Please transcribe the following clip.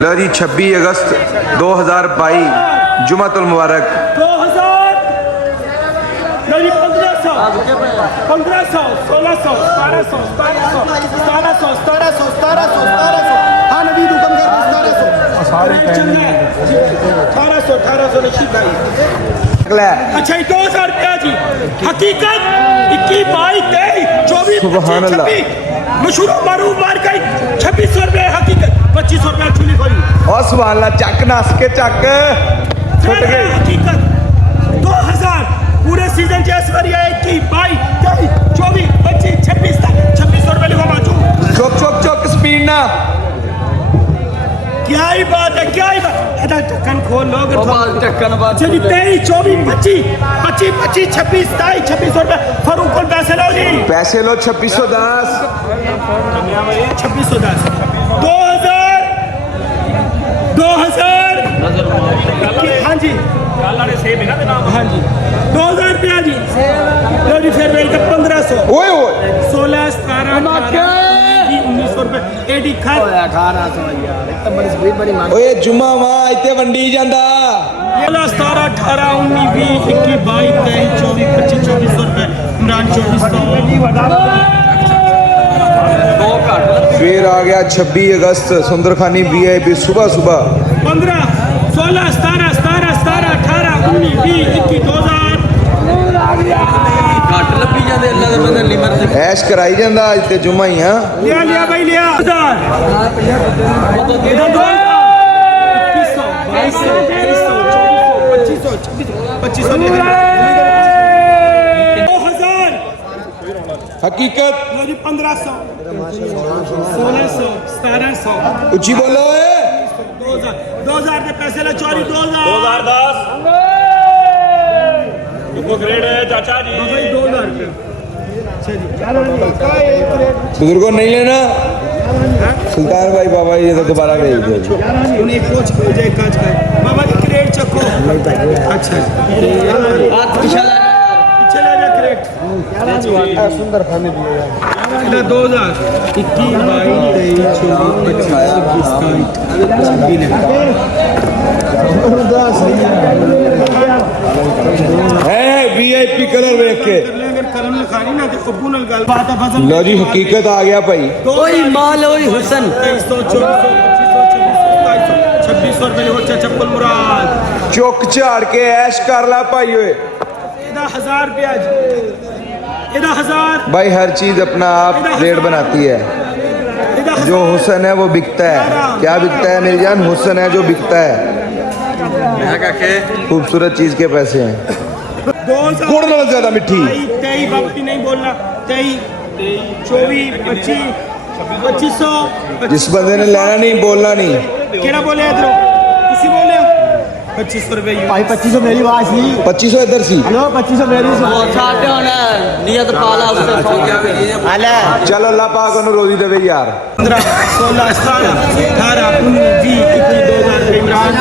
लो जी 26 अगस्त 2022 जुमातुल मुबारक 2000 लो जी 1500 1600 1700 हाँ नबी हुक्म कर 1700 1800 नशीब भाई। अच्छा 2000 रुपया जी हकीकत 21 22 23 सुभान 24 अल्लाह। 26 मशहूर मारूफ मार गई 2600 रुपये हकीकत 2500 रुपया छुली खोली और सुभान अल्लाह चक नस के चक छुट गई हकीकत 2000 पूरे सीजन के असवरी है 21 22 23 24 25 2600 रुपये लिखो माचू। चुक चुक चुक स्पीड ना क्या ही बात है क्या ही बात है ढक्कन खोल लो ढक्कन बात चलिए 23 24 25 26 27 2600 रुपये फरूक को पैसे लो जी पैसे लो 2610 2610 2000 हाँ जी हाँ जी 2000 रुपया जी लो जी फिर मेरी 1500 ओए ओए 16 17 1900 रुपये एडी खर खाना समझ यार इतना बड़ी स्पीड बड़ी मार ओए जुमा मां इत्ते वंडी ਜਾਂਦਾ 17 18 19 20 21 22 23 24 25 2400 रुपये इमरान 2400 दो घट फिर आ गया 26 अगस्त सुंदरखानी वीआईपी सुबह सुबह 15 16 17 17 17 18 19 20 21 2000 घट ਲੱਭੀ ਜਾਂਦੇ ਅੱਲਾ ਦੇ ਬੰਦੇ ਲਿਮਰ ਦੇ ऐश कराई ਜਾਂਦਾ ਅੱਜ ਤੇ ਜੁਮਾ ਹੀ ਆ लिया लिया भाई लिया 1000 इधर 2000 2100 2200 2300 2500 2000 हकीकत लो जी 1500 1600 1700 ऊंची बोलो ए 2000 के पैसे ले चोरी 2010 ग्रेड है चाचा जी 2000 बुजुर्गों नहीं लेना सुल्तान भाई बाबा ये तो दोबारा भेज दो उन्हें एक कोच भेजे एक कांच का बाबा जी क्रेट चखो अच्छा हाथ पिछा ला पीछे ले जा क्रेट सुंदर खाने दिए इधर 2000 21 22 है वीआईपी कलर देख के अगर कलम लिखानी ना तो कब्बू नल गल बात है फजल लो जी हकीकत आ गया भाई ओए माल ओए हुसन 2300 2600 रुपये हो चप्पल मुराद चुक झाड़ के ऐश कर ला भाई ओए इधर 1000 रुपया जी इधर 1000 भाई हर चीज अपना आप रेट बनाती है इधर जो हुसन है वो बिकता है क्या बिकता है मेरी जान हुसन है जो बिकता है खूबसूरत चीज के पैसे हैं 2000 गुड़ नाल ज्यादा मिठी 23 बापी नहीं बोलना 23 24 25 2500 जिस बंदे ने लेना नहीं बोलना नहीं केड़ा बोले इधर किसी बोले 2500 रुपये भाई 2500 मेरी आवाज थी 2500 इधर सी हेलो 2500 मेरी वो छाटे होना नियत पाला उसने हाले चलो अल्लाह पाक उन्हें रोजी देवे यार 15 16 17 18 19 20 21 2000 इमरान